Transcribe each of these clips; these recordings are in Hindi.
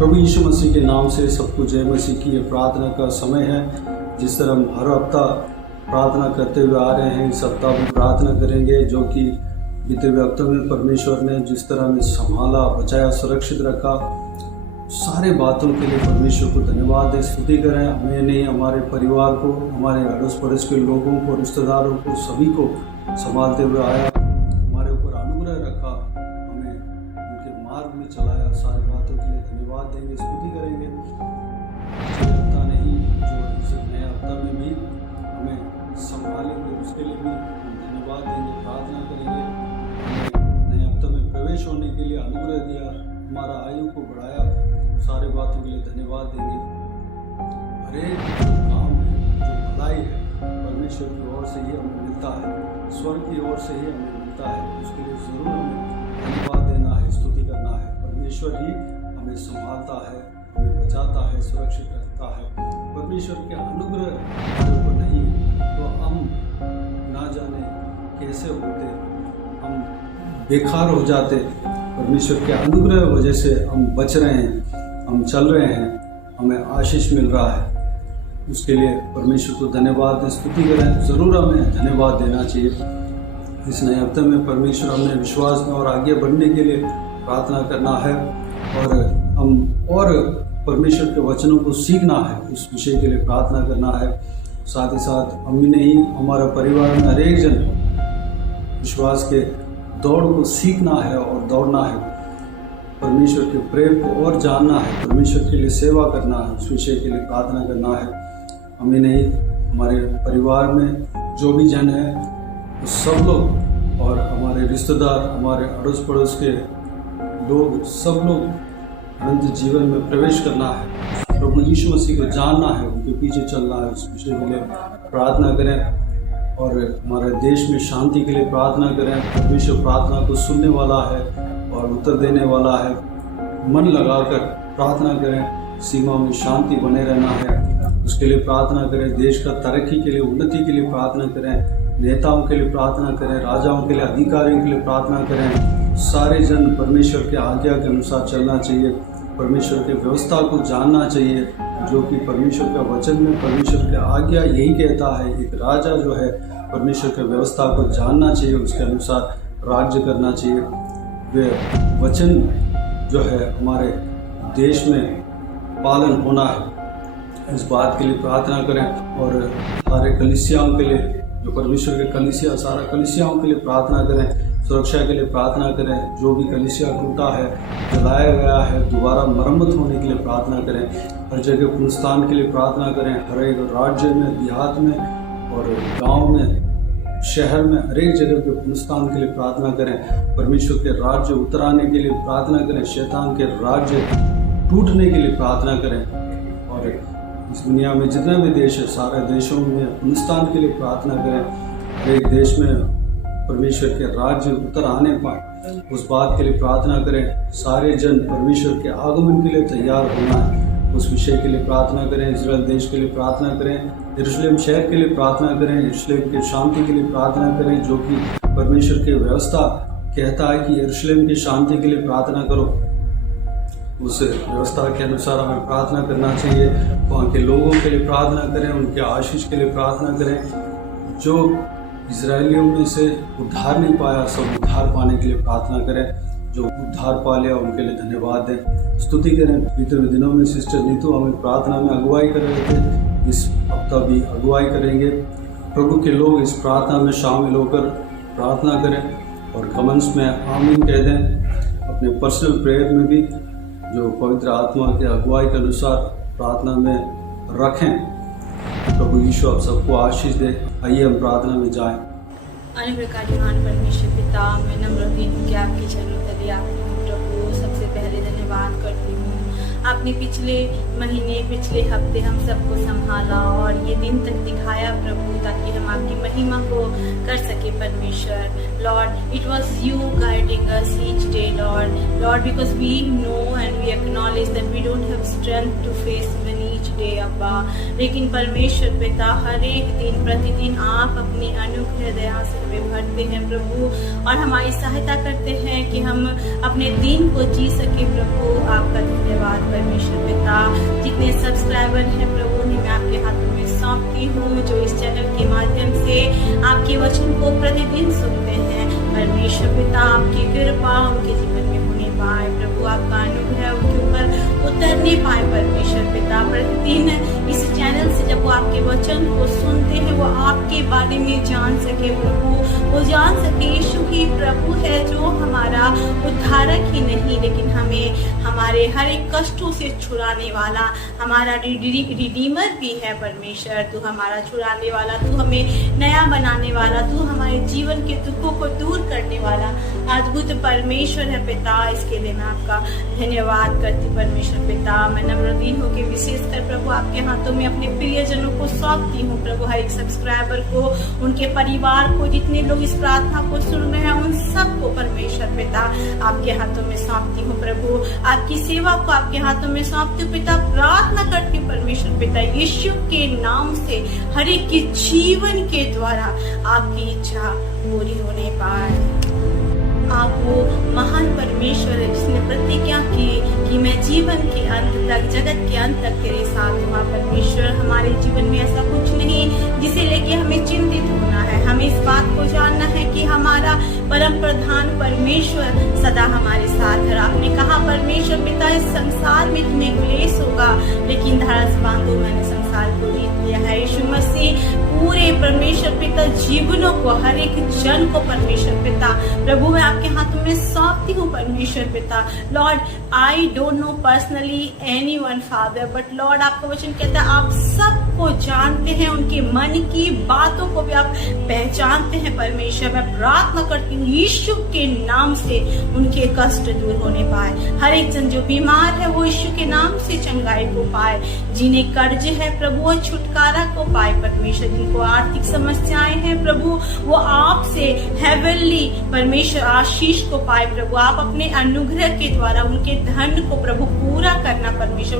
प्रभु यीशु मसीह के नाम से सबको जय मसीह की ये प्रार्थना का समय है। जिस तरह हम हर हफ्ता प्रार्थना करते हुए आ रहे हैं, इस हफ्ता भी प्रार्थना करेंगे। जो कि बीते हुए हफ्तों में परमेश्वर ने जिस तरह हमें संभाला, बचाया, सुरक्षित रखा, सारे बातों के लिए परमेश्वर को धन्यवाद दें, स्तुति करें। हमें नहीं, हमारे परिवार को, हमारे अड़ोस पड़ोस के लोगों को, रिश्तेदारों को, सभी को संभालते हुए आया, हमारे ऊपर अनुग्रह रखा, हमें उनके मार्ग में चलाया। सारी बातों के लिए धन्यवाद देंगे, स्तुति करेंगे। हफ्ता नहीं, जो इस नए हफ्ता में भी हमें संभालेंगे, उसके लिए भी हम धन्यवाद देंगे, प्रार्थना करेंगे। नए हफ्ते में प्रवेश होने के लिए अनुग्रह दिया, हमारा आयु को बढ़ाया, सारे बातों के लिए धन्यवाद देंगे। हर एक जो काम है, जो भलाई है, परमेश्वर की ओर से ही हमें मिलता है, स्वर्ग की ओर से ही हमें मिलता है। उसके लिए ज़रूर हमें धन्यवाद देना है, स्तुति करना है। परमेश्वर ही हमें संभालता है, हमें बचाता है, सुरक्षित रखता है। परमेश्वर के अनुग्रह हमारे ऊपर नहीं तो हम ना जाने कैसे होते, हम बेकार हो जाते। परमेश्वर के अनुग्रह वजह से हम बच रहे हैं, हम चल रहे हैं, हमें आशीष मिल रहा है। उसके लिए परमेश्वर को धन्यवाद दें, स्तुति करें। ज़रूर हमें धन्यवाद देना चाहिए। इस नए हफ्ते में परमेश्वर हमें विश्वास में और आगे बढ़ने के लिए प्रार्थना करना है, और हम और परमेश्वर के वचनों को सीखना है, उस विषय के लिए प्रार्थना करना है। साथ ही साथ हम ही नहीं, हमारा परिवार में हर एक जन विश्वास के दौड़ को सीखना है और दौड़ना है। परमेश्वर के प्रेम को और जानना है, परमेश्वर के लिए सेवा करना है, उस विषय के लिए प्रार्थना करना है। हमें नहीं, हमारे परिवार में जो भी जन है, सब लोग, और हमारे रिश्तेदार, हमारे अड़ोस पड़ोस के लोग, सब लोग अनंत जीवन में प्रवेश करना है। प्रभु यीशु मसीह को जानना है, उनके पीछे चलना है, उस विषय के लिए प्रार्थना करें। और हमारे देश में शांति के लिए प्रार्थना करें। परमेश्वर प्रार्थना को सुनने वाला है और उत्तर देने वाला है। मन लगाकर प्रार्थना करें, सीमा में शांति बने रहना है, उसके लिए प्रार्थना करें। देश का तरक्की के लिए, उन्नति के लिए प्रार्थना करें। नेताओं के लिए प्रार्थना करें, राजाओं के लिए, अधिकारियों के लिए प्रार्थना करें। सारे जन परमेश्वर के आज्ञा के अनुसार चलना चाहिए, परमेश्वर के व्यवस्था को जानना चाहिए, जो कि परमेश्वर का वचन में परमेश्वर की आज्ञा यही कहता है। एक राजा जो है परमेश्वर की व्यवस्था को जानना चाहिए, उसके अनुसार राज्य करना चाहिए। वे वचन जो है हमारे देश में पालन होना है, इस बात के लिए प्रार्थना करें। और सारे कलीसियाओं के लिए, जो परमेश्वर के कलीसिया, सारा कलीसियाओं के लिए प्रार्थना करें। सुरक्षा के लिए प्रार्थना करें। जो भी कलीसिया टूटा है, जलाया गया है, दोबारा मरम्मत होने के लिए प्रार्थना करें। हर जगह पुनरुत्थान के लिए प्रार्थना करें। हर एक राज्य में, देहात में और गांव में, शहर में, हर एक जगह पे पुनरुत्थान के लिए प्रार्थना करें। परमेश्वर के राज्य उतर आने के लिए प्रार्थना करें। शैतान के राज्य टूटने के लिए प्रार्थना करें। और इस दुनिया में जितने भी देश है, सारे देशों में पुनरुत्थान के लिए प्रार्थना करें। हर एक देश में परमेश्वर के राज्य उतर आने पाए, उस बात के लिए प्रार्थना करें। सारे जन परमेश्वर के आगमन के लिए तैयार होना है, उस विषय के लिए प्रार्थना करें। इजराइल देश के लिए प्रार्थना करें। यरूशलेम शहर के लिए प्रार्थना करें। यरूशलेम की शांति के लिए प्रार्थना करें, जो कि परमेश्वर की व्यवस्था कहता है कि यरूशलेम की शांति के लिए प्रार्थना करो। उस व्यवस्था के अनुसार हमें प्रार्थना करना चाहिए। वहाँ के लोगों के लिए प्रार्थना करें, उनके आशीष के लिए प्रार्थना करें। जो इजरायलियों में से उद्धार नहीं पाया, सब उद्धार पाने के लिए प्रार्थना करें। जो उद्धार पा लिया, उनके लिए धन्यवाद दें, स्तुति करें। बीते हुए दिनों में सिस्टर नीतू हमें प्रार्थना में अगुवाई कर रहे थे, इस हफ्ता भी अगुवाई करेंगे। प्रभु के लोग इस प्रार्थना में शामिल होकर प्रार्थना करें और कमेंट्स में आमीन कह दें। अपने पर्सनल प्रेयर में भी जो पवित्र आत्मा के अगुवाई के अनुसार प्रार्थना में रखें। प्रभु यीशु आप सबको आशीष दे। आइए हम प्रार्थना में जाएं। अन्य प्रकार महान परमेश्वर पिता, मैं नम्र हूँ कि आपके चरणों तले आती हूँ। प्रभु सबसे पहले धन्यवाद करती हूँ, आपने पिछले महीने, पिछले हफ्ते हम सबको संभाला और ये दिन तक दिखाया प्रभु, ताकि हम आपकी महिमा को कर सके परमेश्वर। Lord, it was you guiding us each day Lord, because we know and we acknowledge that we don't have strength to face even each day अब्बा, लेकिन परमेश्वर पिता हर एक दिन प्रतिदिन आप अपने अनुग्रह अनुग्रह दया से हमें भरते हैं प्रभु, और हमारी सहायता करते हैं कि हम अपने दिन को जी सके प्रभु। आपका धन्यवाद परमेश्वर पिता। जितने सब्सक्राइबर हैं प्रभु उन्हें मैं आपके हाथों में सौंपती हूँ, जो इस चैनल के माध्यम से आपके वचन को प्रतिदिन सुनते हैं। परमेश्वर पिता आपकी कृपा उनके जीवन में होने पाए प्रभु, आपका अनुग्रह उनके ऊपर उतरने पाए परमेश्वर पिता। प्रतिदिन इस चैनल से जब वो आपके वचन को सुनते हैं वो आपके बारे में जान सके प्रभु, वो जान सके यीशु ही प्रभु है, जो हमारा उद्धारक ही नहीं लेकिन हमें हमारे हर एक कष्टों से छुड़ाने वाला, हमारा रिडीमर भी है परमेश्वर। तू हमारा छुड़ाने वाला, तू हमें नया बनाने वाला, तू हमारे जीवन के दुखों को दूर करने वाला अद्भुत परमेश्वर है पिता। इसके लिए मैं आपका धन्यवाद करती परमेश्वर पिता। मैं नम्रदीन होकर विशेषकर प्रभु आपके हाथों में अपने प्रियजनों को सौंपती हूँ प्रभु, हर एक सब्सक्राइबर को, उनके परिवार को, जितने लोग इस प्रार्थना को सुन रहे हैं उन सबको परमेश्वर पिता आपके हाथों में सौंपती हूँ प्रभु। आपकी सेवा को आपके हाथों में सौंपती हूँ पिता। प्रार्थना करती हूँ परमेश्वर पिता यीशु के नाम से हर एक के जीवन के द्वारा आपकी इच्छा पूरी होने पाए। आप वो महान परमेश्वर है जिसने प्रतिज्ञा की कि मैं जीवन के अंत तक, जगत के अंत तक तेरे साथ हूँ। परमेश्वर हमारे जीवन में ऐसा कुछ नहीं जिसे लेके हमें चिंतित होना है। हमें इस बात को जानना है कि हमारा परम प्रधान परमेश्वर सदा हमारे साथ है। आपने कहा परमेश्वर पिता इस संसार में तुम्हें क्लेश होगा लेकिन धारस बांधो, मैंने संसार को जीत लिया है। यीशु मसीह पूरे परमेश्वर पिता जीवनों को, हर एक जन को परमेश्वर पिता प्रभु मैं आपके हाथों में सौंपती हूँ परमेश्वर पिता। Lord I don't know personally anyone father, but Lord आपका वचन कहता है आप सबको जानते हैं, उनके मन की बातों को भी आप पहचानते हैं परमेश्वर। मैं प्रार्थना करती हूँ यीशु के नाम से उनके कष्ट दूर होने पाए। हर एक जन जो बीमार है वो यीशु के नाम से चंगाई को पाए। जिन्हें कर्ज है प्रभु वो छुटकारा को पाए परमेश्वर। जिनको आर्थिक समस्याएं हैं प्रभु वो आपसे हेवनली परमेश्वर आशीष को पाए प्रभु। आप अपने अनुग्रह के द्वारा उनके धन को प्रभु पूरा करना परमेश्वर,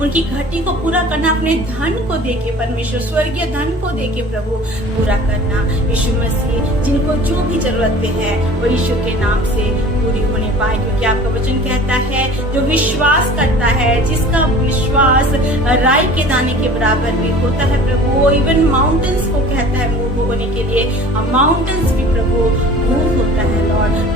उनकी घटी को पूरा करना, अपने धन को देके परमेश्वर, स्वर्गीय धन को देके प्रभु पूरा करना। यीशु मसीह जिनको जो भी जरूरतें हैं वो यीशु के नाम से पूरी होने पाए, क्योंकि आपका वचन कहता है जो विश्वास करता है, जिसका विश्वास राई के दाने के बराबर भी होता है प्रभु, वो इवन माउंटेन्स को कहता है मूव होने के लिए, माउंटेन्स भी प्रभु मूव होता है।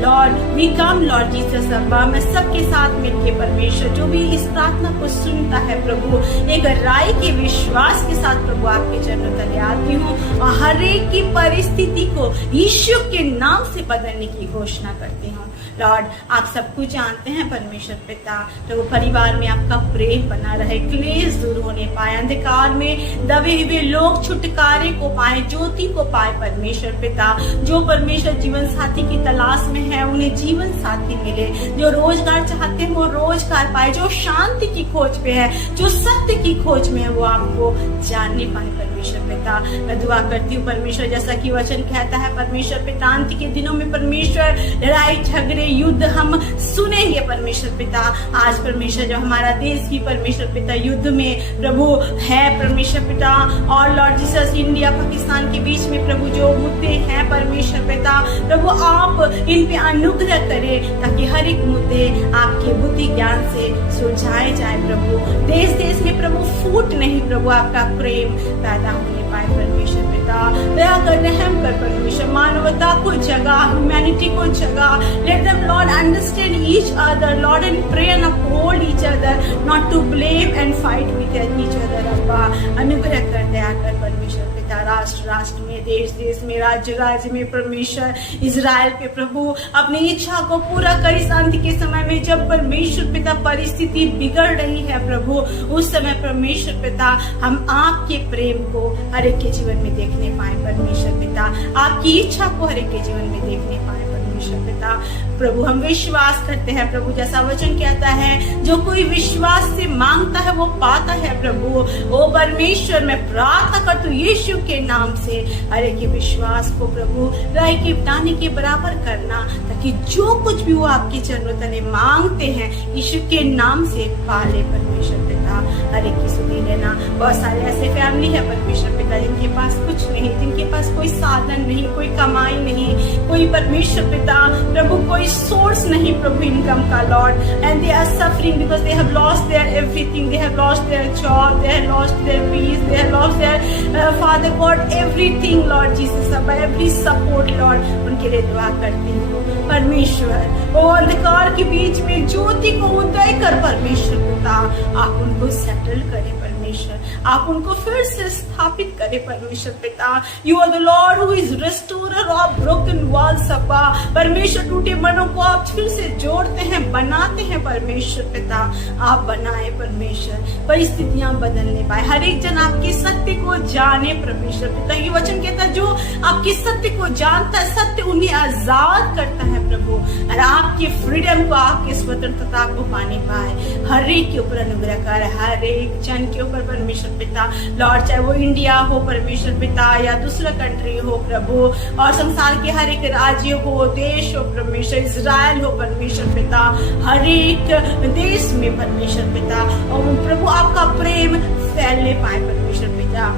Lord we come Lord Jesus अब्बा, मैं सबके साथ मिलके परमेश्वर जो भी इस प्रार्थना को सुनता है प्रभु एक राई के विश्वास के साथ प्रभु आपके चरणों तले आती हूँ और हर एक की परिस्थिति को यीशु के नाम से बदलने की घोषणा करती हूँ। लॉर्ड आप सब कुछ जानते हैं परमेश्वर पिता, प्रभु परिवार में आपका प्रेम बना रहे, क्लेश दूर होने पाए, अंधकार में दबे हुए लोग छुटकारे को पाए, ज्योति को पाए परमेश्वर पिता। जो परमेश्वर जीवन साथी की तलाश में है उन्हें जीवन साथी मिले, जो रोजगार चाहते हैं वो रोजगार पाए, जो शांति की खोज पे है, जो सत्य की खोज में है वो आपको जानने पाए परमेश्वर पिता। मैं दुआ करती हूँ परमेश्वर जैसा कि वचन कहता है परमेश्वर पिता अंत के दिनों में परमेश्वर लड़ाई झगड़े युद्ध हम सुनेंगे परमेश्वर पिता। आज परमेश्वर जो हमारा देश की परमेश्वर पिता युद्ध में प्रभु है परमेश्वर पिता, और लॉर्ड जीसस इंडिया पाकिस्तान के बीच में प्रभु जो मुद्दे हैं परमेश्वर पिता प्रभु आप इन पे अनुग्रह करें ताकि हर एक मुद्दे आपके बुद्धि ज्ञान से सुलझाए जाए प्रभु। देश देश में प्रभु फूट नहीं प्रभु आपका प्रेम पैदा होने पाए परमेश्वर पिता। दया कर रहम कर परमेश्वर, मानवता को जगह, ह्यूमैनिटी को जगह। Let them Lord understand each other Lord and pray and uphold each other, not to blame and fight with each other. अब्बा अनुग्रह कर, दया कर परमेश्वर पिता। राष्ट्र राष्ट्र में, देश देश में, राज्य राज्य में परमेश्वर इजराइल पे प्रभु अपनी इच्छा को पूरा कर। इस अंत के समय में जब परमेश्वर पिता परिस्थिति बिगड़ रही है प्रभु उस समय परमेश्वर पिता हम आपके प्रेम को हर एक के जीवन में देखने पाए परमेश्वर पिता, आपकी इच्छा को हर एक के जीवन में देखने पाए परमेश्वर पिता। प्रभु हम विश्वास करते हैं प्रभु जैसा वचन कहता है जो कोई विश्वास से मांगता है वो पाता है प्रभु। ओ परमेश्वर मैं प्रार्थना करती हूँ यीशु के नाम से हर एक के विश्वास को प्रभु राई के दाने के बराबर करना, ताकि जो कुछ भी वो आपके चरणों तले मांगते हैं यीशु के नाम से पाले परमेश्वर पिता। हर एक की सुधी लेना। बहुत सारे ऐसे फैमिली है परमेश्वर पिता जिनके पास कुछ नहीं, जिनके पास कोई साधन नहीं, कोई कमाई नहीं, कोई परमेश्वर पिता प्रभु कोई सोर्स नहीं प्रभु इनकम का Lord, and they are suffering because they have lost their everything, they have lost their job, they have lost their peace, they have lost their father God everything Lord Jesus, every support Lord, उनके लिए दुआ करती हूँ परमेश्वर। वो अंधकार के बीच में ज्योति को उदय कर परमेश्वर पिता, आप उनको सेटल करें परमेश्वर, आप उनको फिर से स्थापित करें परमेश्वर पिता। You are the Lord who is restorer of broken walls अपा, परमेश्वर टूटे मनों को आप फिर से जोड़ते हैं, बनाते हैं परमेश्वर पिता, आप बनाए परमेश्वर, परिस्थितियां बदलने पाए, हर एक जन आपके सत्य को जाने परमेश्वर पिता। ये वचन कहता है जो आपके सत्य को जानता है सत्य उन्हें आजाद करता है प्रभु, और आपके फ्रीडम को, आपकी स्वतंत्रता को पाने पाए। हर एक के ऊपर अनुग्रह कर, हर एक जन के ऊपर परमेश्वर पिता लॉर्ड, चाहे वो इंडिया हो परमेश्वर पिता या दूसरा कंट्री हो प्रभु, और संसार के हर एक राज्य हो, देश हो परमेश्वर, इजराइल हो परमेश्वर पिता, हर एक देश में परमेश्वर पिता, और प्रभु आपका प्रेम फैलने पाए परमेश्वर पिता,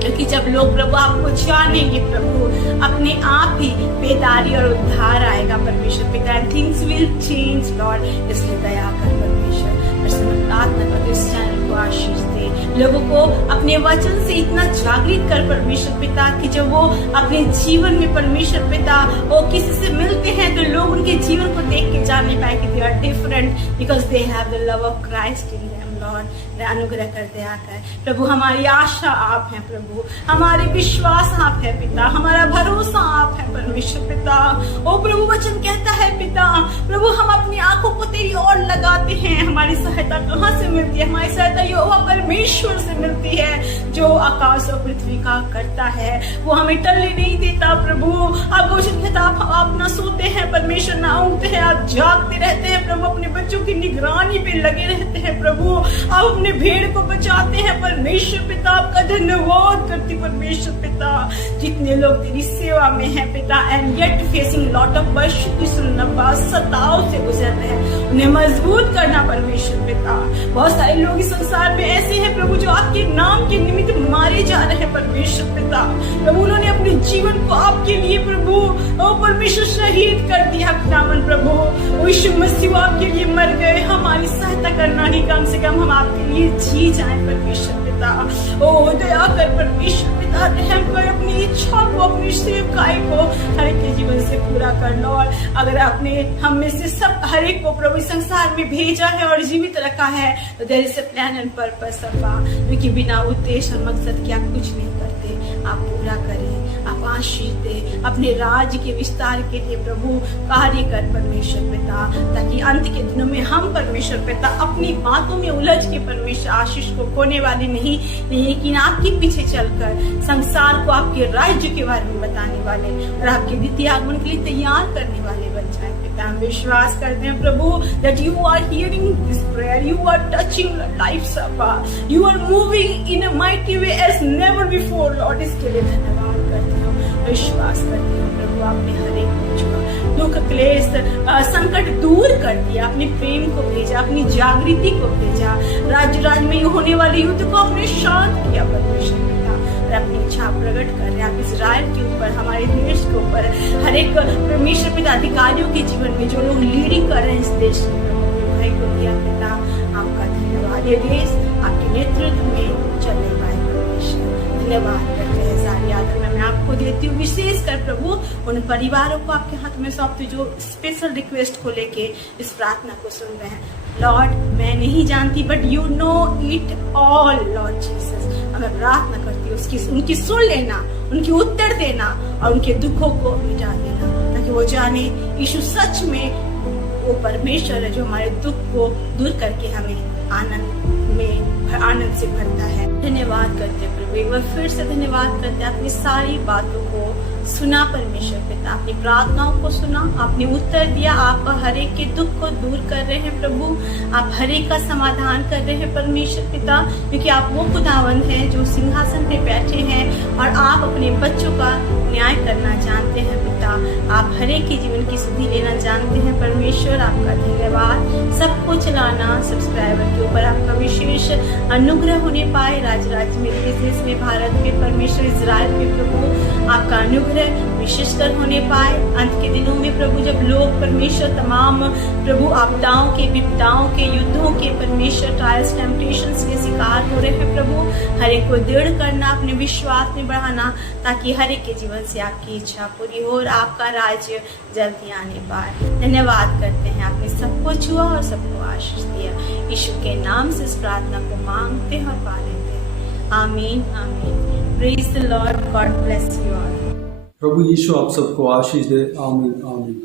क्योंकि जब लोग प्रभु आपको जानेंगे प्रभु अपने आप ही बेदारी और उद्धार आएगा परमेश्वर पिता, and things will change Lord. इसलिए दया कर परमेश्वर, प्रार्थना करते इस चैनल को आशीष दे, लोगों को अपने वचन से इतना जागृत कर परमेश्वर पिता कि जब वो अपने जीवन में परमेश्वर पिता वो किसी से मिलते हैं तो लोग उनके जीवन को देख के जानने पाए कि they are different because they have the love of Christ in them Lord. अनुग्रह कर दे आकर प्रभु, हमारी आशा आप हैं प्रभु, हमारे विश्वास आप है पिता, हमारा भरोसा आप है परमेश्वर पिता। ओ प्रभु वचन कहता है पिता प्रभु हम अपनी आंखों को तेरी ओर लगाते हैं, हमारी सहायता कहाँ से मिलती है? हमारी सहायता यहोवा परमेश्वर से मिलती है जो आकाश और पृथ्वी का करता है, वो हमें टलने नहीं देता प्रभु। आप वचन कहता आप ना सोते हैं परमेश्वर, ना उठते हैं, आप जागते रहते हैं प्रभु, अपने बच्चों की निगरानी पे लगे रहते हैं प्रभु, आप अपने भेड़ को बचाते हैं परमेश्वर पिता, आपका धन्यवाद करती परमेश्वर पिता। जितने लोग तेरी सेवा में हैं पिता and yet facing lot of सताव से गुजर रहे हैं, उन्हें मजबूत करना परमेश्वर पिता। बहुत सारे लोग इस संसार में ऐसे हैं प्रभु जो आपके नाम के निमित्त मारे जा रहे हैं परमेश्वर पिता, प्रभु उन्होंने अपने जीवन को आपके लिए प्रभु ओ परमेश्वर शहीद कर दिया खुदावन प्रभु, यीशु मसीह आपके लिए मर गए, हमारी सहायता करना ही कम से कम हम आपके लिए जी जाए परमेश्वर पिता। ओ दया कर परमेश्वर पिता, रहम कर अपनी इच्छा को, अपनी सेवकाई को हर एक के जीवन से पूरा कर लो। और अगर आपने हम में से सब हर एक को प्रभु संसार में भेजा है और जीवित रखा है तो there is a plan and purpose अब्बा, क्योंकि बिना उद्देश्य और मकसद के आप कुछ नहीं करते, आप पूरा करें, आप आशीष दे, अपने राज्य के विस्तार के लिए प्रभु कार्य कर परमेश्वर पिता, ताकि अंत के दिनों में हम परमेश्वर पिता अपनी बातों में उलझ के परमेश्वर आशीष को खोने वाले नहीं, लेकिन आपके पीछे चलकर संसार को आपके राज्य के बारे में बताने वाले और आपके द्वितीय आगमन के लिए तैयार करने वाले बन जाए पिता। हम विश्वास करते हैं प्रभु that you are hearing this prayer, you are touching lives अब्बा, you are moving in a mighty way as never before Lord। इसके लिए धन्यवाद करते हैं, विश्वास करते हैं प्रभु आपने हर एक दुख क्लेश संकट दूर कर दिया, अपने प्रेम को भेजा, अपनी जागृति को भेजा, राज्य में होने वाले युद्ध को अपने शांत किया परमेश्वर पिता, और अपनी इच्छा प्रकट कर रहे हैं आप इजराइल के ऊपर, हमारे देश के ऊपर, हर एक परमेश्वर पिता अधिकारियों के जीवन में जो लोग लीडिंग कर रहे हैं इस देश के भाई को दिया पिता, आपका धन्यवाद। ये देश आपके नेतृत्व में चलने पाए परमेश्वर, धन्यवाद करते हैं। सारी आदर मैं आपको देती हूँ, विशेष कर प्रभु उन परिवारों को आपके हाथ में सौंपती जो स्पेशल रिक्वेस्ट को लेके इस प्रार्थना को सुन रहे हैं लॉर्ड। मैं नहीं जानती but you know it all Lord Jesus, मैं प्रार्थना करती हूँ उनकी सुन लेना, उनकी उत्तर देना और उनके दुखों को मिटा देना, ताकि वो जाने यीशु सच में वो परमेश्वर है जो हमारे दुख को दूर करके हमें आनंद से भरता है। धन्यवाद करते प्रभु, एक बार फिर से धन्यवाद करते हैं, अपनी सारी बातों को सुना परमेश्वर पिता, अपनी प्रार्थनाओं को सुना, आपने उत्तर दिया, आप हर एक के दुख को दूर कर रहे हैं प्रभु, आप हर एक का समाधान कर रहे हैं परमेश्वर पिता, क्योंकि आप वो खुदावंद हैं जो सिंहासन पे बैठे हैं और आप अपने बच्चों का न्याय करना जानते हैं पिता। आप हर हर एक के जीवन की सुधि लेना जानते हैं। परमेश्वर आपका धन्यवाद। सबको चलाना, सब्सक्राइबर के ऊपर आपका विशेष अनुग्रह होने पाए। राज्य में, देश में, भारत में, परमेश्वर इजराइल में प्रभु आपका अनुग्रह विशेषकर होने पाए। अंत के दिनों में प्रभु जब लोग परमेश्वर तमाम प्रभु आपदाओं के, विपदाओं के, युद्धों के, परमेश्वर ट्रायल्स टेम्पटेशंस के शिकार हो रहे हैं प्रभु, हर एक को दृढ़ करना, अपने विश्वास में बढ़ाना, ताकि हर एक के जीवन से आपकी इच्छा पूरी हो और आपका राज्य जल्दी आने पाए। धन्यवाद करते हैं, आपने सबको छुआ और सबको आशीष दिया। यीशु के नाम से इस प्रार्थना को मांगते हैं और पा लेते हैं। आमीन आमीन। Praise the Lord. God bless you all. प्रभु यीशु आप सबको आशीष दे। आमीन आमीन।